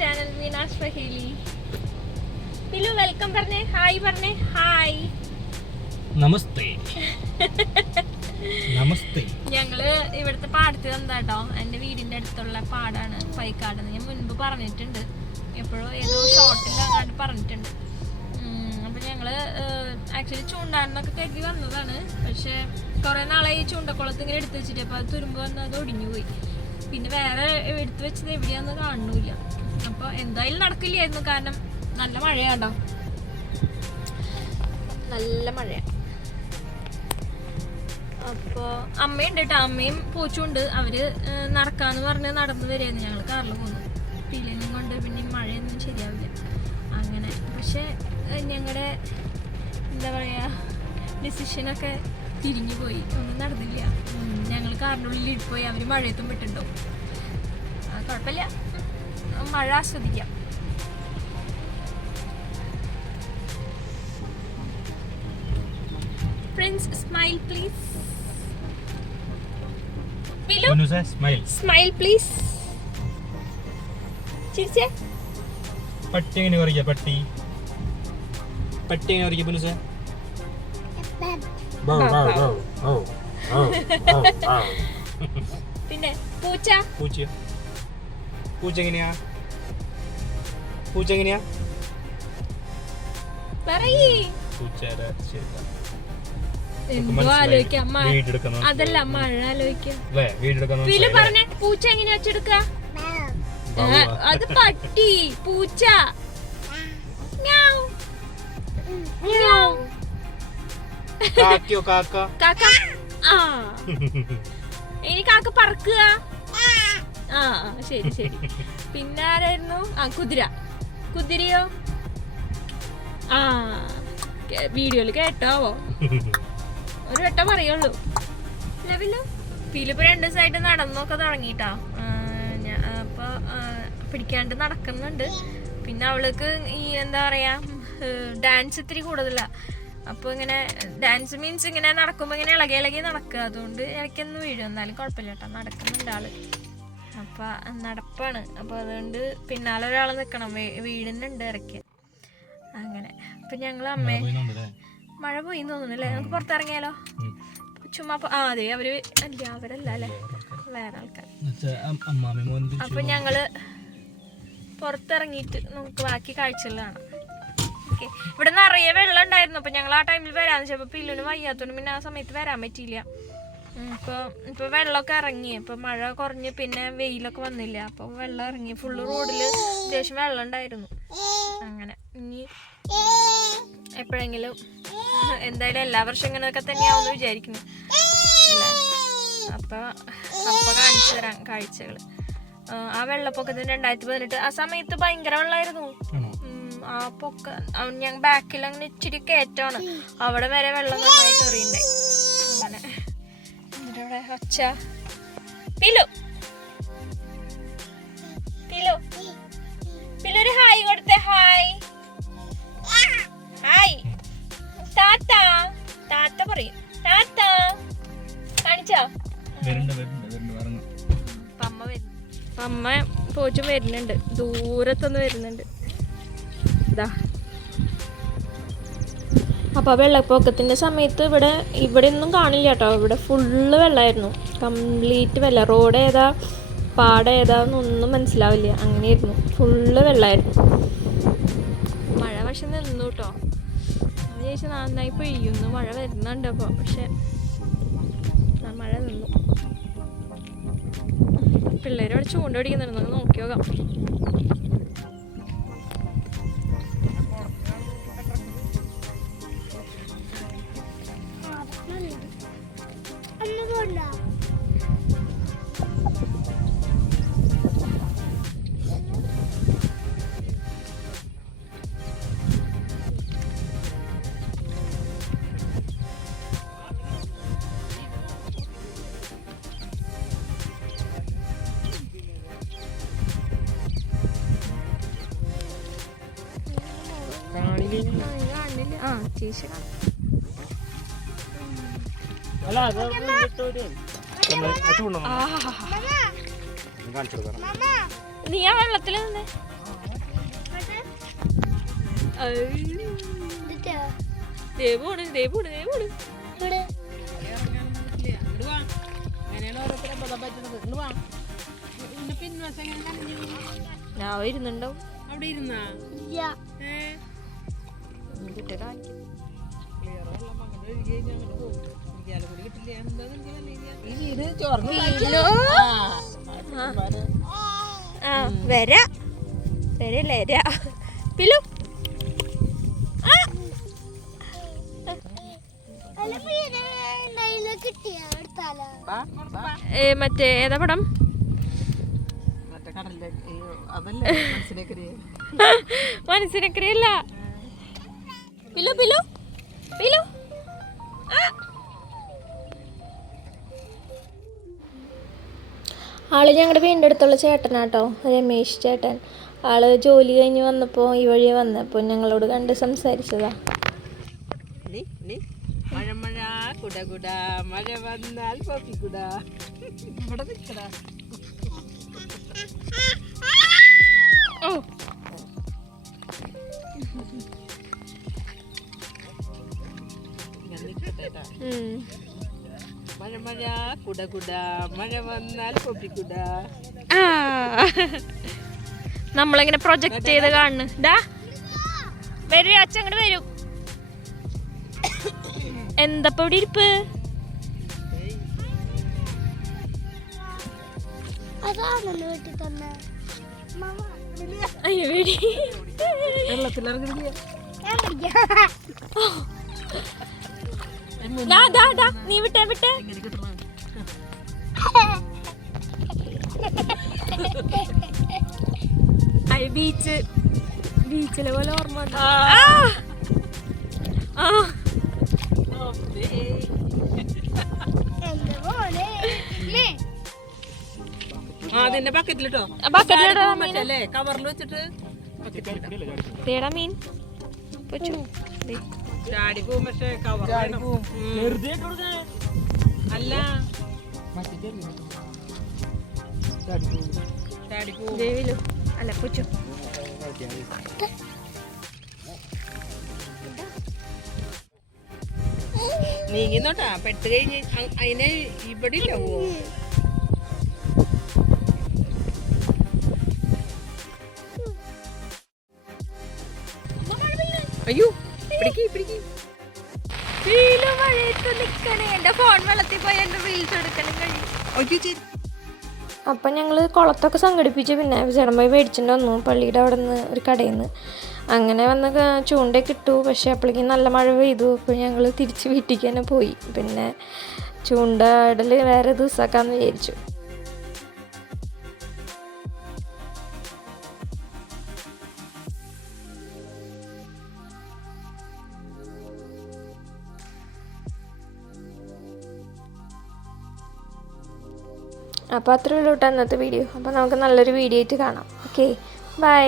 Channel Meenas സ്വഹേലി Pilu welcome പറഞ്ഞേ hi പറഞ്ഞേ ഹായ് നമസ്തേ നമസ്തേ ഞങ്ങൾ ഇവിടുത്തെ പാടത്ത് വന്നാട്ടോ എന്റെ വീടിന്റെ അടുത്തുള്ള പാടാണ് പൈക്കാട് ഞാൻ മുൻപ് പറഞ്ഞിട്ടുണ്ട്. എപ്പോഴും ഏതോ ഷോർട്ടിൽ അങ്ങാണ്ട് പറഞ്ഞിട്ടുണ്ട്. അപ്പൊ ഞങ്ങൾ ആക്ച്വലി ചൂണ്ടാനെന്നൊക്കെ കരുതി വന്നതാണ്. പക്ഷെ കുറെ നാളായി ഈ ചൂണ്ടക്കുളത്ത് ഇങ്ങനെ എടുത്തു വെച്ചിട്ട്. അപ്പൊ അത് തുരുമ്പ് വന്ന് അത് ഒടിഞ്ഞു പോയി. പിന്നെ വേറെ എടുത്തു വെച്ചത് എവിടെയാന്ന് കാണുന്നില്ല അപ്പൊ എന്തായാലും നടക്കില്ലായിരുന്നു കാരണം നല്ല മഴയാണ്ടോ? നല്ല മഴയാണ് അപ്പോൾ അമ്മയുണ്ട് കേട്ടോ അമ്മയും പൂച്ചുണ്ട്. അവർ നടക്കാന്ന് പറഞ്ഞ് നടന്നു വരെയായിരുന്നു ഞങ്ങൾ കാറിൽ പോന്നു. പിള്ളേനും കൊണ്ട് പിന്നെ മഴയൊന്നും ശരിയാവില്ല. അങ്ങനെ. പക്ഷെ ഞങ്ങളുടെ എന്താ പറയാ ഡിസിഷനൊക്കെ തിരിഞ്ഞു പോയി. ഒന്നും നടന്നില്ല. ഞങ്ങൾ കാറിനുള്ളിൽ ഉള്ളിൽ പോയി. അവർ മഴയത്തും വിട്ടുണ്ടോ കുഴപ്പമില്ല. മഴ ആസ്വദിക്കാം. Prince smile please Pilu smile please ചിരിച്ചേ. പട്ടി എങ്ങനെ പറയുക പട്ടി? പട്ടി എങ്ങനെ പറയുക മനുസ പിന്നെ പൂച്ച? പൂച്ച പൂച്ച എങ്ങനെയാ? പൂച്ച എങ്ങനെയാ? പൂച്ചയുടെ അതല്ല മഴ ആലോചിക്കാം. പൂച്ച വെച്ചെടുക്ക? അത് പട്ടി പൂച്ച. മ്യാവ്. മ്യാവ്. കാക്കയോ കാക്ക? കാക്ക. ആ. ഇനി കാക്ക പറക്കുക. ആ ആ, ശരി ശരി. പിന്നെ ആ കുതിര. കുതിരയോ? ആ വീഡിയോയിൽ കേട്ടാവോ ഒരു വട്ടം പറയുള്ളൂ. ലവിലു ഫീലിപ്പ് രണ്ട് ദിവസമായിട്ട് നടന്നൊക്കെ തുടങ്ങിട്ടാ അപ്പൊ പിടിക്കാണ്ട് നടക്കുന്നുണ്ട്. പിന്നെ അവൾക്ക് ഈ എന്താ പറയാ ഡാൻസ് ഇത്തിരി കൂടുതലാ. അപ്പൊ ഇങ്ങനെ ഡാൻസ് മീൻസ് ഇങ്ങനെ നടക്കുമ്പോ ഇങ്ങനെ ഇളകി ഇളകി നടക്കുക. അതുകൊണ്ട് ഇടയ്ക്കൊന്നും വീഴും. എന്നാലും കുഴപ്പമില്ല കേട്ടോ. നടക്കുന്നുണ്ട് ആൾ. അപ്പൊ നടപ്പാണ്. അപ്പൊ അതുകൊണ്ട് പിന്നാലെ ഒരാൾ നിക്കണം. വീടിനുണ്ട് ഇറക്കി അങ്ങനെ. അപ്പൊ ഞങ്ങൾ അമ്മേ മഴ പോയി തോന്നുന്നു അല്ലേ? നമുക്ക് പുറത്തിറങ്ങിയാലോ? ചുമ്മാ ആ അതെ അവർ അല്ല അവരല്ല അല്ലേ? വേറെ ആൾക്കാർ അപ്പൊ ഞങ്ങൾ പുറത്തിറങ്ങിയിട്ട് നമുക്ക് ബാക്കി കാഴ്ചകൾ കാണാം. ഓക്കെ. ഇവിടെ നിറയെ വെള്ളം ഉണ്ടായിരുന്നു. അപ്പൊ ഞങ്ങൾ ആ ടൈമിൽ വരാന്ന് വെച്ചപ്പോ പില്ലിന് വയ്യാത്തോണ്ട് പിന്നെ ആ സമയത്ത് വരാൻ പറ്റിയില്ല. ഇപ്പൊ ഇപ്പൊ വെള്ളമൊക്കെ ഇറങ്ങി. ഇപ്പൊ മഴ കുറഞ്ഞ് പിന്നെ വെയിലൊക്കെ വന്നില്ല? അപ്പൊ വെള്ളം ഇറങ്ങി. ഫുള്ള് റോഡിൽ അത്യാവശ്യം വെള്ളം ഉണ്ടായിരുന്നു. അങ്ങനെ. ഇനി എപ്പോഴെങ്കിലും എന്തായാലും എല്ലാ വർഷം ഇങ്ങനെയൊക്കെ തന്നെയാവുമെന്ന് വിചാരിക്കുന്നു. അപ്പൊ അപ്പൊ കാണിച്ചു തരാം കാഴ്ചകൾ ആ വെള്ളപ്പൊക്കത്തിന് രണ്ടായിരത്തി പതിനെട്ട്. ആ സമയത്ത് ഭയങ്കര വെള്ളമായിരുന്നു. ആ പൊക്ക ഞാൻ ബാക്കിൽ അങ്ങനെ ഇച്ചിരി കയറ്റാണ് അവിടെ വരെ വെള്ളം നന്നായി അങ്ങനെ പിലു. പിലു. പിലു ഒരു ഹായ് കൊടുത്തേ ഹായ്. ഹായ്. താത്ത. താത്ത പറയും. താത്ത. കാണിച്ചോ? അമ്മ വരുന്നു അമ്മ പോച്ചും വരുന്നുണ്ട്. ദൂരത്തൊന്ന് വരുന്നുണ്ട്. ഇതാ അപ്പൊ വെള്ളപ്പൊക്കത്തിന്റെ സമയത്ത് ഇവിടെ ഇവിടെ ഒന്നും കാണില്ല കേട്ടോ. ഇവിടെ ഫുള്ള് വെള്ളമായിരുന്നു കംപ്ലീറ്റ് വെള്ളം. റോഡ് ഏതാ പാട ഏതാന്നൊന്നും മനസ്സിലാവില്ല. അങ്ങനെയായിരുന്നു. ഫുള്ള് വെള്ളമായിരുന്നു മഴ പക്ഷെ നിന്നു കേട്ടോ. ചോദിച്ചാൽ നന്നായി പെയ്യുന്നു മഴ വരുന്നുണ്ട് അപ്പോൾ പക്ഷെ മഴ നിന്നു. പിള്ളേരോട് ചൂണ്ട നോക്കി നോക്കാം. ചേച്ചി നീ ആ വെള്ളത്തിൽ നിന്ന് ദേവോണ് ദേവോണ് ദേവോണ് ഞാൻ ഇരുന്നുണ്ടാവും അവിടെ ഇരുന്നാ? കാണിക്കും ആ വര. വരല്ലേ? വര. പിലു. മറ്റേ ഏതാ പടം? മനസ്സിനെ കടലിലെ ഈ അതല്ലേ മനസ്സിലേക്ക് മനസ്സിനക്കറിയല്ല പിലു പിലു പിലു. ആൾ ഞങ്ങളുടെ വീടിന്റെ അടുത്തുള്ള ചേട്ടനാട്ടോ രമേശ് ചേട്ടൻ. ആൾ ജോലി കഴിഞ്ഞ് വന്നപ്പോൾ ഈ വഴി വന്നപ്പോൾ ഞങ്ങളോട് കണ്ട് സംസാരിച്ചതാ. നീ നീ. മഴ മഴ കുട കുട. മഴ വന്നാൽ കോപ്പി കുട. ഇവിടെ നിൽക്കടാ. ഓ. ഇങ്ങനെ നിൽക്കട്ടെ ട്ടാ. മഴ മഴ കുട കുട മഴ വന്നാൽ പൊട്ടിക്കുട കുട. ആ. നമ്മളിങ്ങനെ പ്രൊജക്ട് ചെയ്ത് കാണുന്നു. ഡാ വരൂ അച്ഛൻ അങ്ങോട്ട് വരൂ. എന്താ ഇവിടെ ഇരിപ്പ്? അയ്യോ വേടി വെള്ളത്തിലിറങ്ങി നീ വിട്ടേ വിട്ടേ. ഐ ബീച്ച് ബീച്ചിലെ പോലെ ഓർമ്മ അതിന്റെ ബക്കറ്റിലിട്ടോ? ബക്കറ്റിലിടാ. കവറിൽ വെച്ചിട്ട്. തേടാ മീൻ. പൊച്ചു ദേ. ചാടി പോവും പക്ഷെ കവർ വേണം. ഉം. അല്ല. ചാടി പോവും ദേ വിലു അല്ല പൊച്ചു നീങ്ങുന്നോട്ടാ. പെട്ട് കഴിഞ്ഞ് അതിനെ ഇവിടെ ഇല്ല അയ്യോ. അപ്പം ഞങ്ങൾ കുളത്തൊക്കെ സംഘടിപ്പിച്ച് പിന്നെ ചേട്ടൻ പോയി മേടിച്ചിട്ട് വന്നു. പള്ളിയുടെ അവിടെ നിന്ന് ഒരു കടയിൽ നിന്ന് അങ്ങനെ വന്ന് ചൂണ്ടയൊക്കെ ഇട്ടു. പക്ഷേ അപ്പോഴേക്കും നല്ല മഴ പെയ്തു. അപ്പോൾ ഞങ്ങൾ തിരിച്ച് വീട്ടിലേക്ക് തന്നെ പോയി. പിന്നെ ചൂണ്ട ഇടൽ വേറെ ദിവസമാക്കാമെന്ന് വിചാരിച്ചു. അപ്പോൾ അത്രേ ഉള്ളൂ കേട്ടോ അന്നത്തെ വീഡിയോ അപ്പോൾ നമുക്ക് നല്ലൊരു വീഡിയോ ആയിട്ട് കാണാം. Okay bye